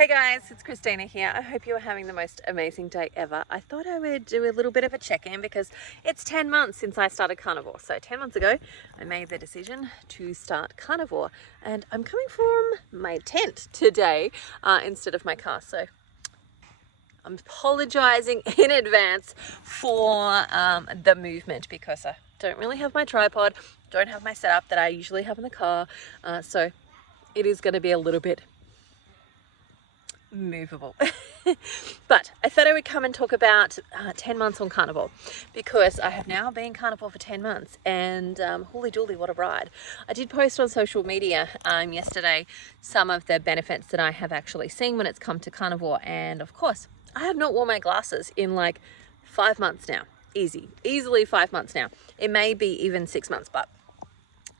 Hey guys, it's Christina here. I hope you are having the most amazing day ever. I thought I would do a little bit of a check-in because it's 10 months since I started Carnivore. So 10 months ago, I made the decision to start Carnivore, and I'm coming from my tent today instead of my car. So I'm apologizing in advance for the movement because I don't really have my tripod, don't have my setup that I usually have in the car. So it is going to be a little bit movable. But I thought I would come and talk about 10 months on Carnivore because I have now been Carnivore for 10 months and holy dooly, what a ride. I did post on social media yesterday some of the benefits that I have actually seen when it's come to Carnivore, and of course I have not worn my glasses in like 5 months now. Easily 5 months now. It may be even 6 months, but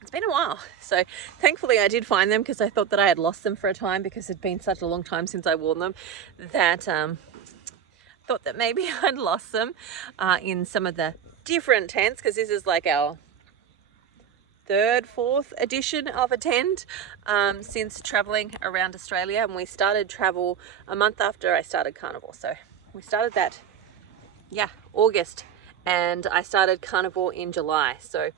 it's been a while. So thankfully I did find them because I thought that I had lost them for a time because it'd been such a long time since I wore them that thought that maybe I'd lost them in some of the different tents, because this is like our fourth edition of a tent since traveling around Australia, and we started travel a month after I started Carnivore. So we started that August, and I started Carnivore in July. So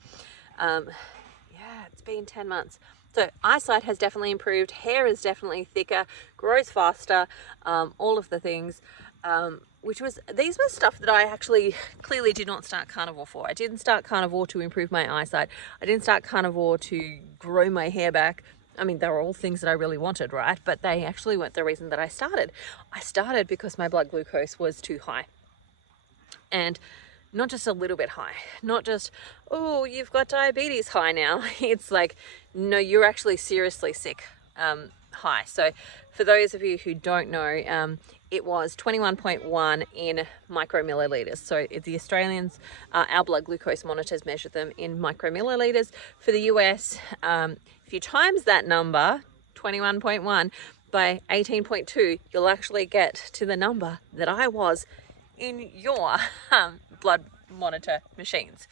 it's been 10 months. So eyesight has definitely improved, hair is definitely thicker, grows faster, all of the things, these were stuff that I actually clearly did not start Carnivore for. I didn't start Carnivore to improve my eyesight. I didn't start Carnivore to grow my hair back. I mean, they were all things that I really wanted, right? But they actually weren't the reason that I started. I started because my blood glucose was too high. And not just a little bit high, not just, oh, you've got diabetes high now. It's like, no, you're actually seriously sick high. So for those of you who don't know, it was 21.1 in micromilliliters. So if the Australians, our blood glucose monitors measure them in micromilliliters. For the US, if you times that number, 21.1 by 18.2, you'll actually get to the number that I was in your blood monitor machines.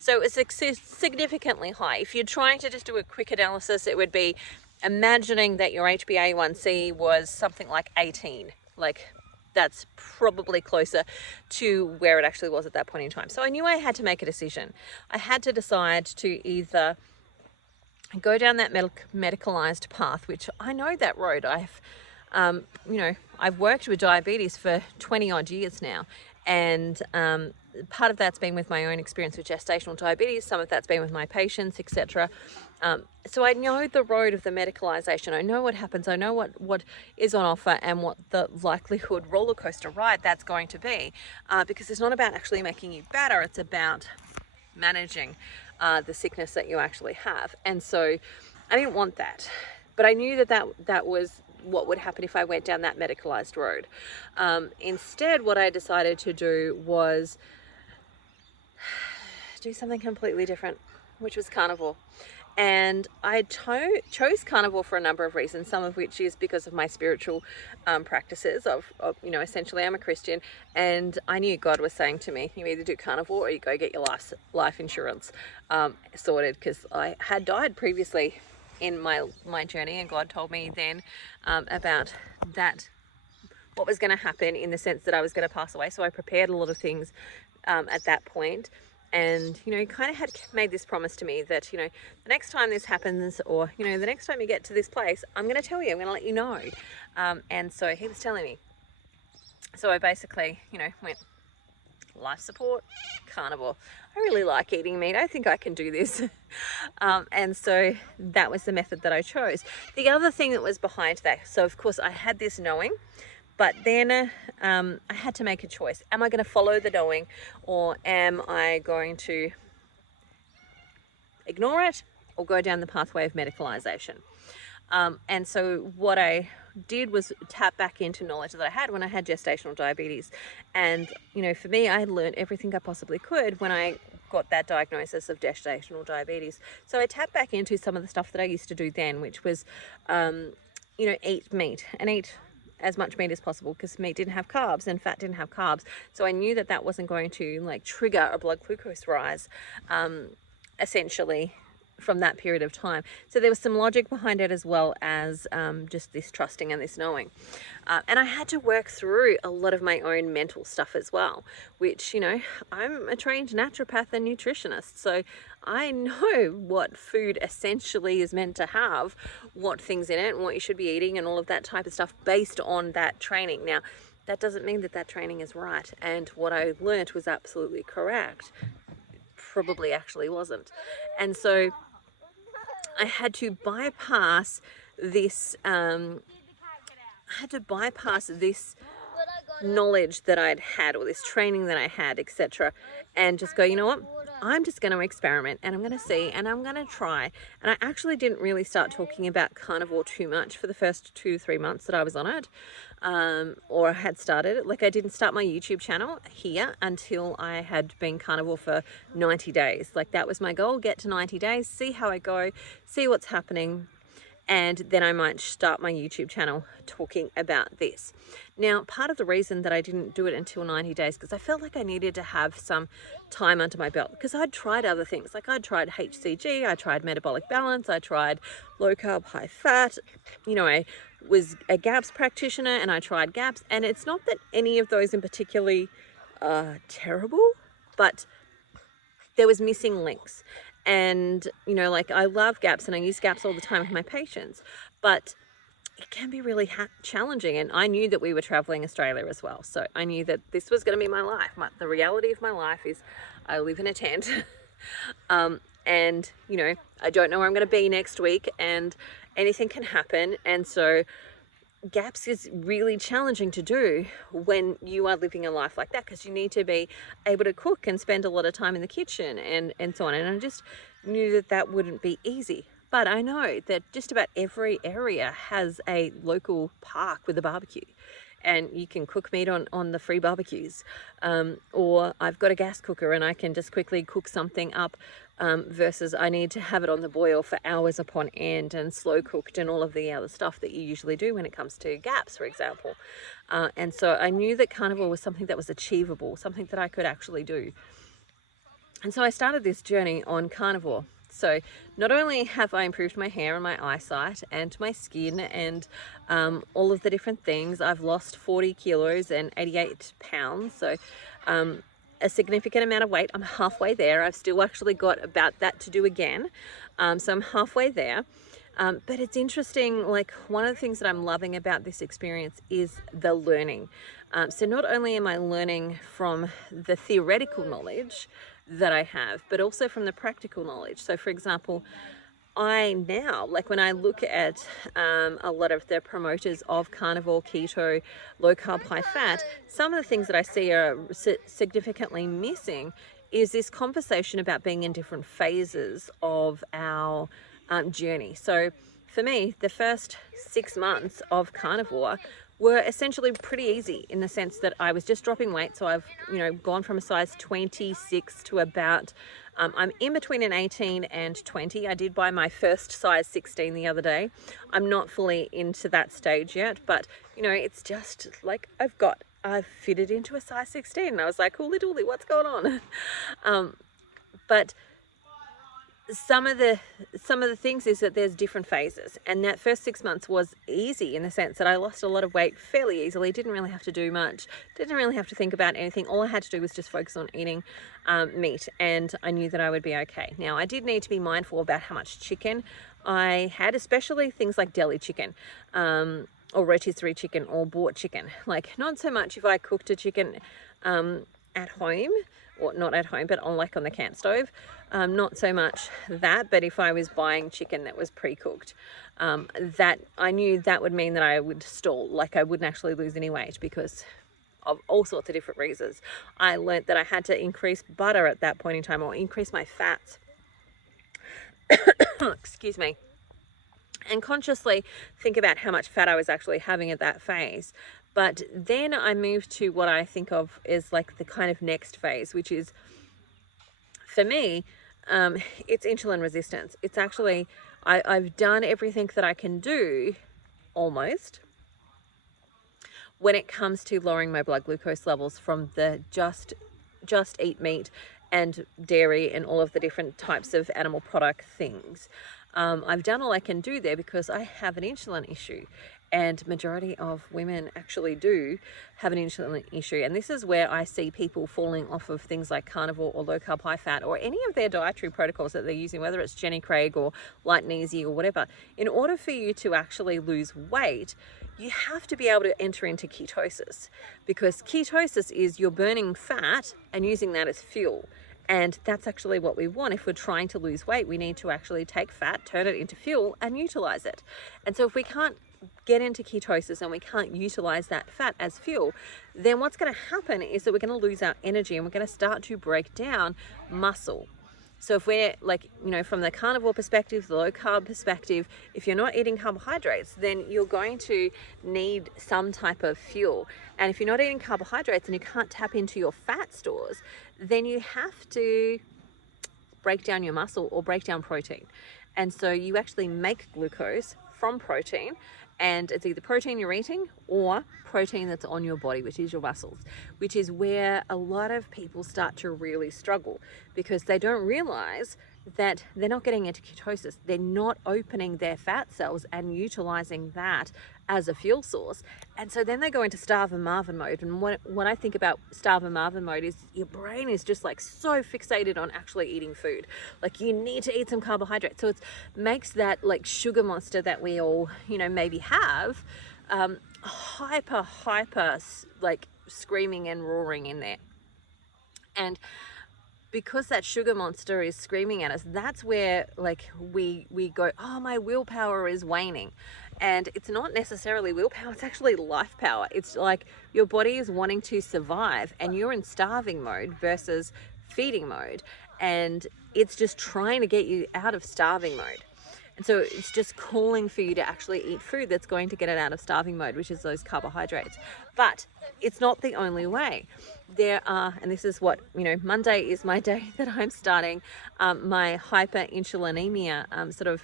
So it's significantly high. If you're trying to just do a quick analysis, it would be imagining that your HbA1c was something like 18. Like, that's probably closer to where it actually was at that point in time. So I knew I had to make a decision. I had to decide to either go down that medicalized path, which I know that road. I've worked with diabetes for 20 odd years now, and part of that's been with my own experience with gestational diabetes, some of that's been with my patients, etc. So I know the road of the medicalization. I know what happens. I know what is on offer and what the likelihood roller coaster ride that's going to be, because it's not about actually making you better. It's about managing the sickness that you actually have. And so I didn't want that, but I knew that was what would happen if I went down that medicalized road. Instead, what I decided to do was do something completely different, which was Carnivore. And I chose Carnivore for a number of reasons, some of which is because of my spiritual practices of essentially I'm a Christian, and I knew God was saying to me, you either do Carnivore or you go get your life insurance sorted, because I had died previously in my journey, and God told me then about that, what was going to happen in the sense that I was going to pass away. So I prepared a lot of things at that point, and kind of had made this promise to me that the next time this happens, or the next time you get to this place, I'm going to tell you, I'm going to let you know. And so he was telling me. So I basically went life support, Carnivore. I really like eating meat. I think I can do this. And so that was the method that I chose. The other thing that was behind that, so of course I had this knowing, but then I had to make a choice. Am I going to follow the knowing, or am I going to ignore it or go down the pathway of medicalization? And so what I did was tap back into knowledge that I had when I had gestational diabetes. And for me, I had learned everything I possibly could when I got that diagnosis of gestational diabetes. So I tapped back into some of the stuff that I used to do then, which was eat meat and eat as much meat as possible, because meat didn't have carbs and fat didn't have carbs. So I knew that wasn't going to trigger a blood glucose rise essentially from that period of time. So there was some logic behind it, as well as just this trusting and this knowing. And I had to work through a lot of my own mental stuff as well, which, you know, I'm a trained naturopath and nutritionist, so I know what food essentially is meant to have, what things in it, and what you should be eating, and all of that type of stuff based on that training. Now, that doesn't mean that that training is right, and what I learnt was absolutely correct. Probably actually wasn't. And so I had to bypass this knowledge that I'd had, or this training that I had, etc., and just go, you know what, I'm just going to experiment, and I'm going to see, and I'm going to try. And I actually didn't really start talking about carnivore too much for the first 2 to 3 months that I was on it, or had started it. Like, I didn't start my YouTube channel here until I had been carnivore for 90 days. Like, that was my goal, get to 90 days, see how I go, see what's happening, and then I might start my YouTube channel talking about this. Now, part of the reason that I didn't do it until 90 days, because I felt like I needed to have some time under my belt, because I'd tried other things. Like, I'd tried HCG, I tried metabolic balance, I tried low carb, high fat. You know, I was a GAPS practitioner and I tried GAPS, and it's not that any of those in particularly are terrible, but there was missing links. And, you know, like, I love GAPS and I use GAPS all the time with my patients, but it can be really challenging. And I knew that we were traveling Australia as well. So I knew that this was going to be my life. The reality of my life is I live in a tent and, you know, I don't know where I'm going to be next week, and anything can happen. And so GAPS is really challenging to do when you are living a life like that, because you need to be able to cook and spend a lot of time in the kitchen and so on. And I just knew that that wouldn't be easy. But I know that just about every area has a local park with a barbecue, and you can cook meat on the free barbecues. Or I've got a gas cooker and I can just quickly cook something up, versus I need to have it on the boil for hours upon end and slow cooked and all of the other stuff that you usually do when it comes to GAPS, for example. And so I knew that carnivore was something that was achievable, something that I could actually do. And so I started this journey on carnivore. So not only have I improved my hair and my eyesight and my skin and all of the different things, I've lost 40 kilos and 88 pounds. So a significant amount of weight. I'm halfway there. I've still actually got about that to do again. So I'm halfway there. But it's interesting, like, one of the things that I'm loving about this experience is the learning. So not only am I learning from the theoretical knowledge that I have, but also from the practical knowledge. So for example, I now, like, when I look at a lot of the promoters of carnivore, keto, low carb, high fat, some of the things that I see are significantly missing is this conversation about being in different phases of our journey. So for me, the first 6 months of carnivore were essentially pretty easy, in the sense that I was just dropping weight. So I've, you know, gone from a size 26 to about, I'm in between an 18 and 20. I did buy my first size 16 the other day. I'm not fully into that stage yet, but, you know, it's just like I've fitted into a size 16. And I was like, holy dooly, what's going on? But some of the things is that there's different phases, and that first 6 months was easy in the sense that I lost a lot of weight fairly easily. Didn't really have to do much, didn't really have to think about anything. All I had to do was just focus on eating meat, and I knew that I would be okay. Now, I did need to be mindful about how much chicken I had, especially things like deli chicken, or rotisserie chicken, or bought chicken. Like, not so much if I cooked a chicken at home, or not at home, but on the camp stove. Not so much that, but if I was buying chicken that was pre-cooked, that I knew that would mean that I would stall, like I wouldn't actually lose any weight because of all sorts of different reasons. I learned that I had to increase butter at that point in time, or increase my fats. Excuse me. And consciously think about how much fat I was actually having at that phase. But then I moved to what I think of as like the kind of next phase, which is, for me, it's insulin resistance. It's actually, I've done everything that I can do, almost, when it comes to lowering my blood glucose levels from the just eat meat and dairy and all of the different types of animal product things. I've done all I can do there because I have an insulin issue, and majority of women actually do have an insulin issue. And this is where I see people falling off of things like carnivore or low carb high fat or any of their dietary protocols that they're using, whether it's Jenny Craig or Light and Easy or whatever. In order for you to actually lose weight, you have to be able to enter into ketosis, because ketosis is you're burning fat and using that as fuel. And that's actually what we want. If we're trying to lose weight, we need to actually take fat, turn it into fuel, and utilize it. And so if we can't get into ketosis and we can't utilize that fat as fuel, then what's going to happen is that we're going to lose our energy and we're going to start to break down muscle. So if we're like, you know, from the carnivore perspective, the low carb perspective, if you're not eating carbohydrates, then you're going to need some type of fuel. And if you're not eating carbohydrates and you can't tap into your fat stores, then you have to break down your muscle or break down protein. And so you actually make glucose from protein, and it's either protein you're eating or protein that's on your body, which is your muscles, which is where a lot of people start to really struggle, because they don't realize that they're not getting into ketosis. They're not opening their fat cells and utilizing that as a fuel source. And so then they go into starve and Marvin mode. And when I think about starve and Marvin mode, is your brain is just like so fixated on actually eating food. Like you need to eat some carbohydrates. So it makes that like sugar monster that we all, you know, maybe have, hyper like screaming and roaring in there. And because that sugar monster is screaming at us, that's where like we go, oh, my willpower is waning. And it's not necessarily willpower, it's actually life power. It's like your body is wanting to survive and you're in starving mode versus feeding mode, and it's just trying to get you out of starving mode. And so it's just calling for you to actually eat food that's going to get it out of starving mode, which is those carbohydrates. But it's not the only way. There are, and this is what, you know, Monday is my day that I'm starting my hyperinsulinemia sort of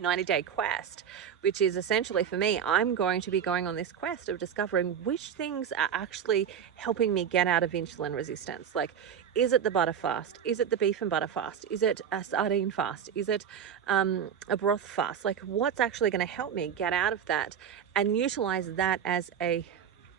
90-day quest, which is essentially for me, I'm going to be going on this quest of discovering which things are actually helping me get out of insulin resistance. Like, is it the butter fast? Is it the beef and butter fast? Is it a sardine fast? Is it a broth fast? Like, what's actually going to help me get out of that and utilize that as a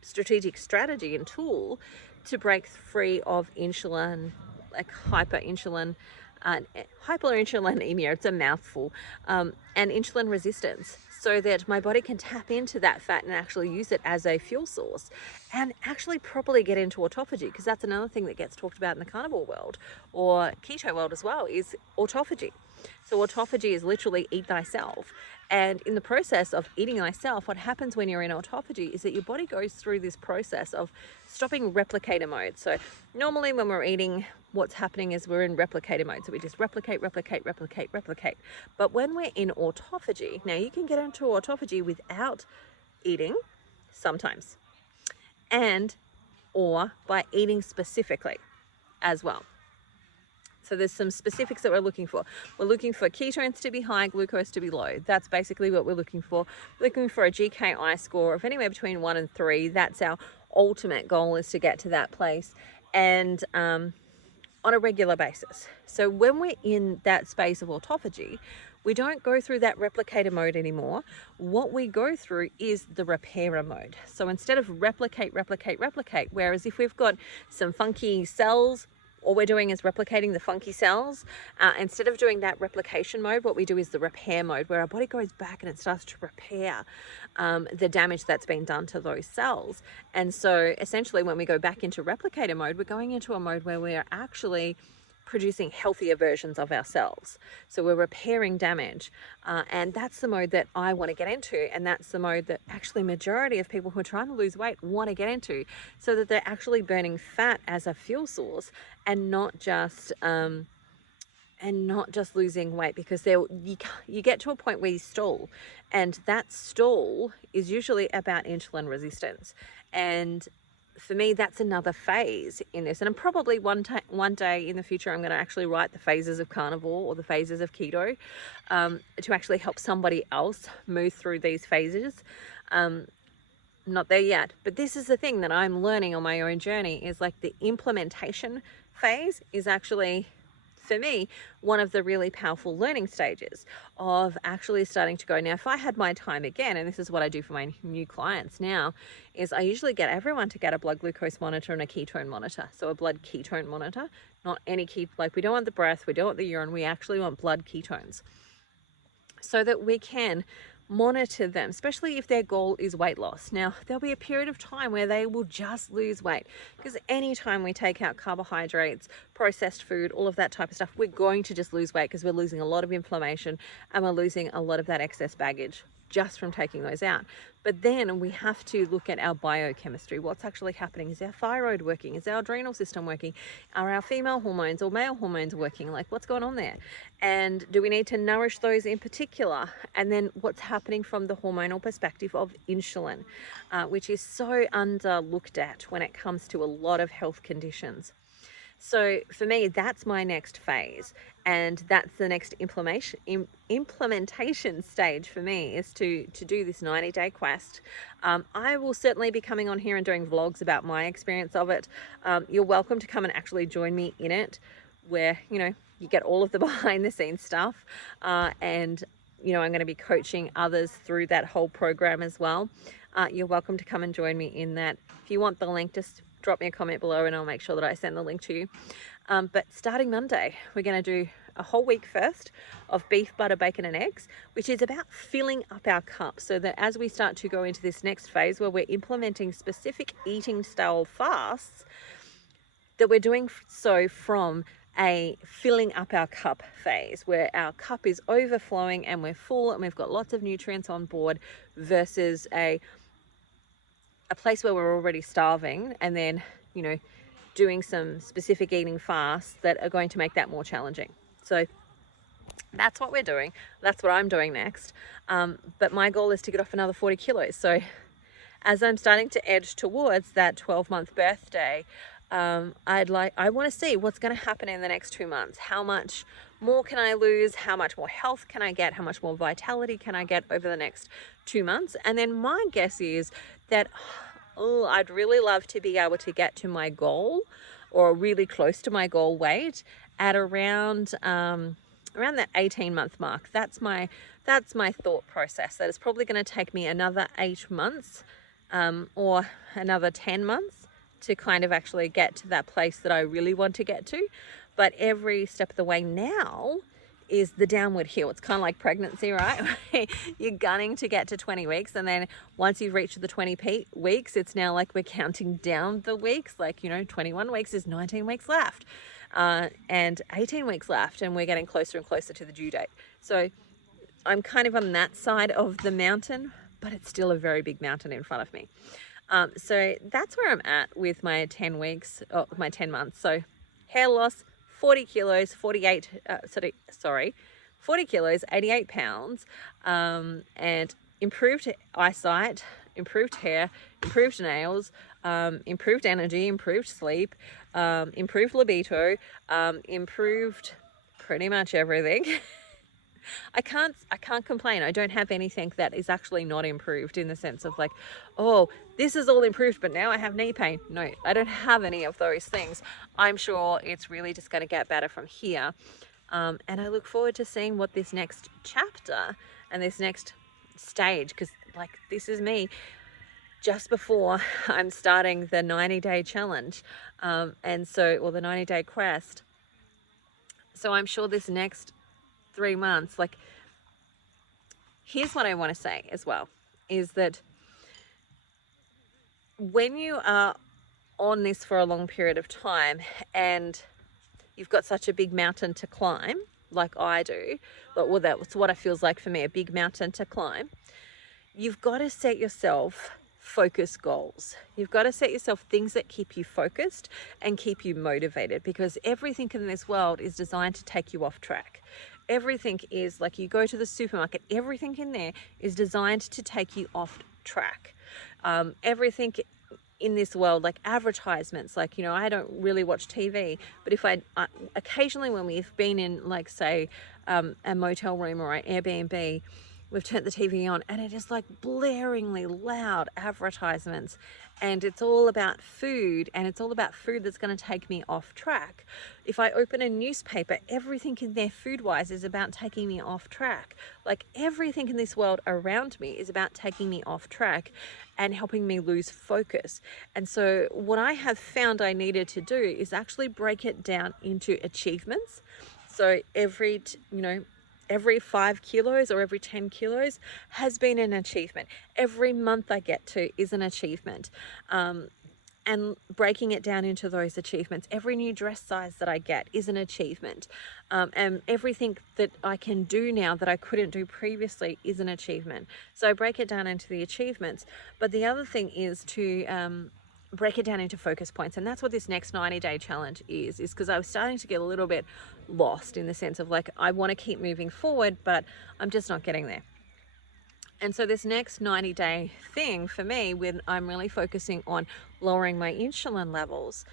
strategic strategy and tool to break free of insulin, like hyperinsulinemia, it's a mouthful, and insulin resistance, so that my body can tap into that fat and actually use it as a fuel source and actually properly get into autophagy, because that's another thing that gets talked about in the carnivore world or keto world as well, is autophagy. So autophagy is literally eat thyself. And in the process of eating thyself, what happens when you're in autophagy is that your body goes through this process of stopping replicator mode. So normally when we're eating, what's happening is we're in replicator mode. So we just replicate. But when we're in autophagy, now you can get into autophagy without eating sometimes, and or by eating specifically as well. So there's some specifics that we're looking for. We're looking for ketones to be high, glucose to be low. That's basically what we're looking for. We're looking for a GKI score of anywhere between 1 and 3. That's our ultimate goal, is to get to that place, and on a regular basis. So when we're in that space of autophagy, we don't go through that replicator mode anymore. What we go through is the repairer mode. So instead of replicate, whereas if we've got some funky cells, all we're doing is replicating the funky cells. Instead of doing that replication mode, what we do is the repair mode, where our body goes back and it starts to repair the damage that's been done to those cells. And so essentially when we go back into replicator mode, we're going into a mode where we're actually producing healthier versions of ourselves. So we're repairing damage, and that's the mode that I want to get into, and that's the mode that actually majority of people who are trying to lose weight want to get into, so that they're actually burning fat as a fuel source and not just losing weight, because you get to a point where you stall, and that stall is usually about insulin resistance. And for me, that's another phase in this. And I'm probably one day in the future, I'm going to actually write the phases of carnivore or the phases of keto to actually help somebody else move through these phases. Not there yet, but this is the thing that I'm learning on my own journey, is like the implementation phase is actually, for me, one of the really powerful learning stages of actually starting to go. Now, if I had my time again, and this is what I do for my new clients now, is I usually get everyone to get a blood glucose monitor and a ketone monitor. So a blood ketone monitor, not any like we don't want the breath, we don't want the urine, we actually want blood ketones, so that we can monitor them, especially if their goal is weight loss. Now, there'll be a period of time where they will just lose weight, because anytime we take out carbohydrates, processed food, all of that type of stuff, we're going to just lose weight because we're losing a lot of inflammation and we're losing a lot of that excess baggage just from taking those out. But then we have to look at our biochemistry. What's actually happening? Is our thyroid working? Is our adrenal system working? Are our female hormones or male hormones working? Like, what's going on there? And do we need to nourish those in particular? And then what's happening from the hormonal perspective of insulin, which is so underlooked at when it comes to a lot of health conditions. So for me, that's my next phase, and that's the next implementation stage for me, is to do this 90-day quest. I will certainly be coming on here and doing vlogs about my experience of it. You're welcome to come and actually join me in it, where, you know, you get all of the behind the scenes stuff, and, you know, I'm going to be coaching others through that whole program as well. You're welcome to come and join me in that. If you want the link, just drop me a comment below and I'll make sure that I send the link to you. But starting Monday, we're going to do a whole week first of beef, butter, bacon and eggs, which is about filling up our cup, so that as we start to go into this next phase where we're implementing specific eating style fasts, that we're doing so from a filling up our cup phase, where our cup is overflowing and we're full and we've got lots of nutrients on board, versus a place where we're already starving and then, you know, doing some specific eating fasts that are going to make that more challenging. So that's what we're doing. That's what I'm doing next. But my goal is to get off another 40 kilos. So as I'm starting to edge towards that 12-month birthday, I want to see what's going to happen in the next 2 months. How much more can I lose? How much more health can I get? How much more vitality can I get over the next 2 months? And then my guess is that, I'd really love to be able to get to my goal, or really close to my goal weight, at around that 18-month mark. That's my thought process. That it's probably going to take me another 8 months, or another 10 months to kind of actually get to that place that I really want to get to. But every step of the way now is the downward hill. It's kind of like pregnancy, right? You're gunning to get to 20 weeks, and then once you've reached the 20 weeks, it's now like we're counting down the weeks. Like, you know, 21 weeks is 19 weeks left, and 18 weeks left, and we're getting closer and closer to the due date. So I'm kind of on that side of the mountain, but it's still a very big mountain in front of me. So that's where I'm at with my 10 weeks, my 10 months. So hair loss, 40 kilos, 40 kilos, 88 pounds, and improved eyesight, improved hair, improved nails, improved energy, improved sleep, improved libido, improved pretty much everything. I can't complain. I don't have anything that is actually not improved, in the sense of like, oh, this is all improved, but now I have knee pain. No, I don't have any of those things. I'm sure it's really just going to get better from here. And I look forward to seeing what this next chapter and this next stage, because like, this is me just before I'm starting the 90-day challenge. And so, or the 90-day quest. So I'm sure this next 3 months, like, here's what I want to say as well, is that when you are on this for a long period of time and you've got such a big mountain to climb, like I do, but well, that's what it feels like for me, a big mountain to climb, you've got to set yourself focus goals. You've got to set yourself things that keep you focused and keep you motivated, because everything in this world is designed to take you off track. Everything is like, you go to the supermarket, everything in there is designed to take you off track. Everything in this world, like advertisements, like, you know, I don't really watch TV, but if I occasionally, when we've been in, like, say, a motel room or an Airbnb, we've turned the TV on and it is like blaringly loud advertisements, and it's all about food, and it's all about food that's going to take me off track. If I open a newspaper, everything in there food-wise is about taking me off track. Like everything in this world around me is about taking me off track and helping me lose focus. And so what I have found I needed to do is actually break it down into achievements. So every 5 kilos or every 10 kilos has been an achievement. Every month I get to is an achievement. And breaking it down into those achievements. Every new dress size that I get is an achievement. And everything that I can do now that I couldn't do previously is an achievement. So I break it down into the achievements. But the other thing is to break it down into focus points. And that's what this next 90-day challenge is because I was starting to get a little bit lost in the sense of like, I want to keep moving forward, but I'm just not getting there. And so this next 90-day thing for me, when I'm really focusing on lowering my insulin levels,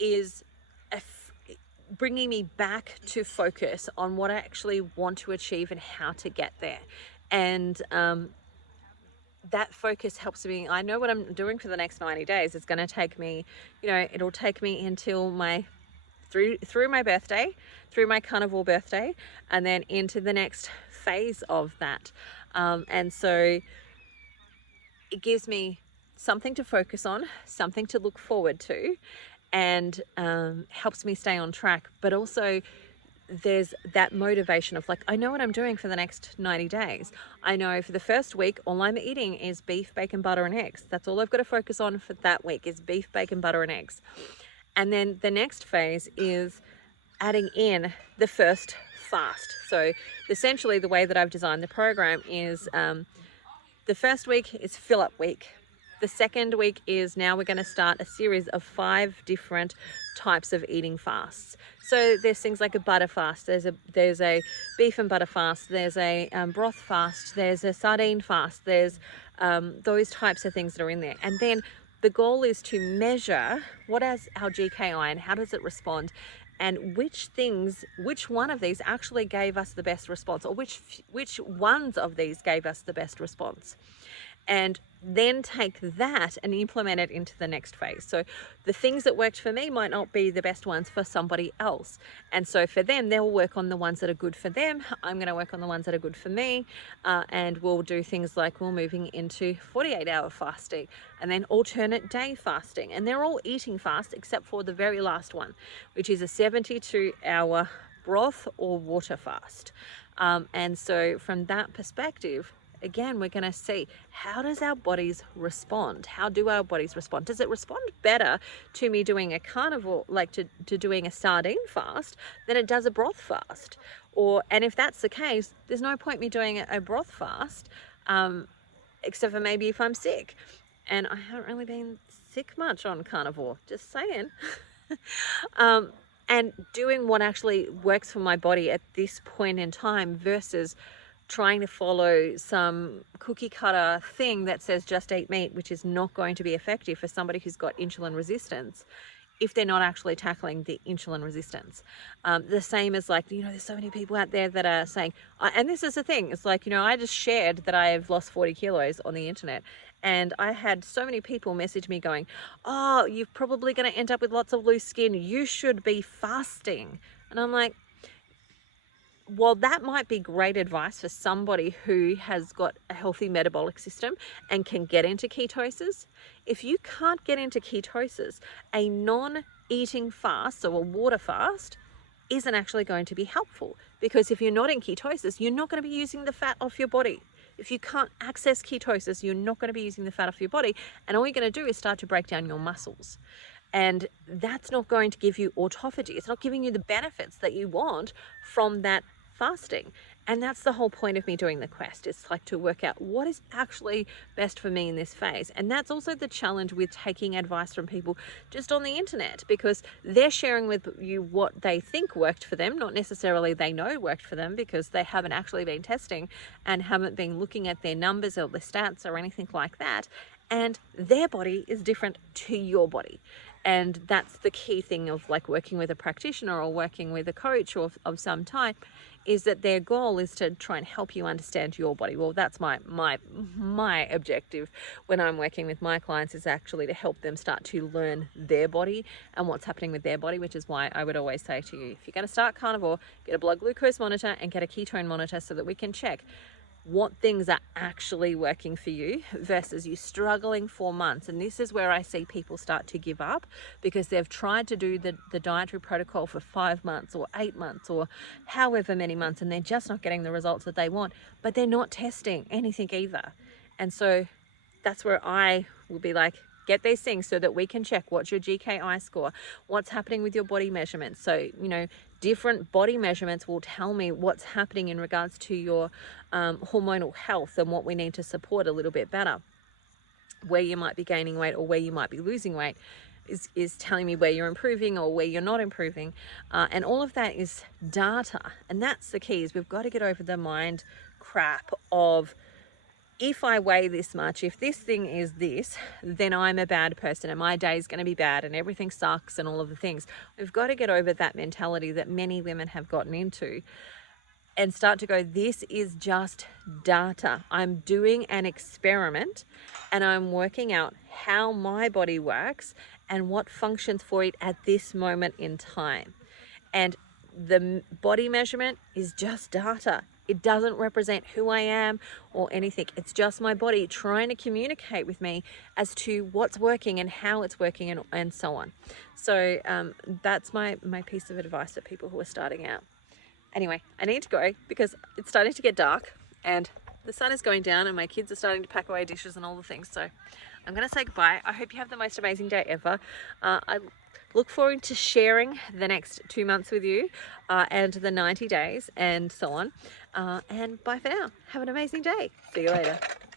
is bringing me back to focus on what I actually want to achieve and how to get there. And that focus helps me. I know what I'm doing for the next 90 days. It's going to take me, it'll take me until through my birthday, through my carnivore birthday, and then into the next phase of that. And so it gives me something to focus on, something to look forward to, and helps me stay on track. But also there's that motivation of like, I know what I'm doing for the next 90 days. I know for the first week, all I'm eating is beef, bacon, butter, and eggs. That's all I've got to focus on for that week is beef, bacon, butter, and eggs. And then the next phase is adding in the first fast. So essentially the way that I've designed the program is the first week is fill up week. The second week is now we're going to start a series of 5 different types of eating fasts. So there's things like a butter fast, there's a beef and butter fast, there's a broth fast, there's a sardine fast, there's those types of things that are in there. And then the goal is to measure what is our GKI and how does it respond, and which one of these actually gave us the best response, or which ones of these gave us the best response. And then take that and implement it into the next phase. So the things that worked for me might not be the best ones for somebody else. And so for them, they'll work on the ones that are good for them. I'm going to work on the ones that are good for me. And we'll do things like we're moving into 48-hour fasting and then alternate day fasting. And they're all eating fast except for the very last one, which is a 72-hour broth or water fast. And so from that perspective, again, we're going to see, how does our bodies respond? How do our bodies respond? Does it respond better to me doing a carnivore, like to doing a sardine fast, than it does a broth fast? And if that's the case, there's no point me doing a broth fast, except for maybe if I'm sick. And I haven't really been sick much on carnivore, just saying. And doing what actually works for my body at this point in time versus trying to follow some cookie cutter thing that says just eat meat, which is not going to be effective for somebody who's got insulin resistance if they're not actually tackling the insulin resistance. The same as like, there's so many people out there that are saying, and this is the thing, it's like, I just shared that I've lost 40 kilos on the internet, and I had so many people message me going, oh, you're probably going to end up with lots of loose skin, you should be fasting. And I'm like, while that might be great advice for somebody who has got a healthy metabolic system and can get into ketosis, if you can't get into ketosis, a non-eating fast, so a water fast, isn't actually going to be helpful, because if you're not in ketosis, you're not going to be using the fat off your body. If you can't access ketosis, you're not going to be using the fat off your body, and all you're going to do is start to break down your muscles. And that's not going to give you autophagy. It's not giving you the benefits that you want from that fasting. And that's the whole point of me doing the quest. It's like to work out what is actually best for me in this phase. And that's also the challenge with taking advice from people just on the internet, because they're sharing with you what they think worked for them, not necessarily they know worked for them, because they haven't actually been testing and haven't been looking at their numbers or the stats or anything like that. And their body is different to your body. And that's the key thing of like working with a practitioner or working with a coach of some type, is that their goal is to try and help you understand your body. Well, that's my objective when I'm working with my clients, is actually to help them start to learn their body and what's happening with their body, which is why I would always say to you, if you're going to start carnivore, get a blood glucose monitor and get a ketone monitor so that we can check what things are actually working for you versus you struggling for months. And this is where I see people start to give up, because they've tried to do the dietary protocol for 5 months or 8 months or however many months, and they're just not getting the results that they want, but they're not testing anything either. And so that's where I will be like, get these things so that we can check what's your GKI score, what's happening with your body measurements. So, you know, different body measurements will tell me what's happening in regards to your hormonal health and what we need to support a little bit better. Where you might be gaining weight or where you might be losing weight is telling me where you're improving or where you're not improving. And all of that is data. And that's the key, is we've got to get over the mind crap of, if I weigh this much, if this thing is this, then I'm a bad person and my day is going to be bad and everything sucks and all of the things. We've got to get over that mentality that many women have gotten into and start to go, this is just data. I'm doing an experiment and I'm working out how my body works and what functions for it at this moment in time. And the body measurement is just data. It doesn't represent who I am or anything. It's just my body trying to communicate with me as to what's working and how it's working and so on. So that's my piece of advice for people who are starting out. Anyway, I need to go because it's starting to get dark and the sun is going down and my kids are starting to pack away dishes and all the things. So I'm going to say goodbye. I hope you have the most amazing day ever. I look forward to sharing the next 2 months with you and the 90 days and so on. And bye for now. Have an amazing day. See you later.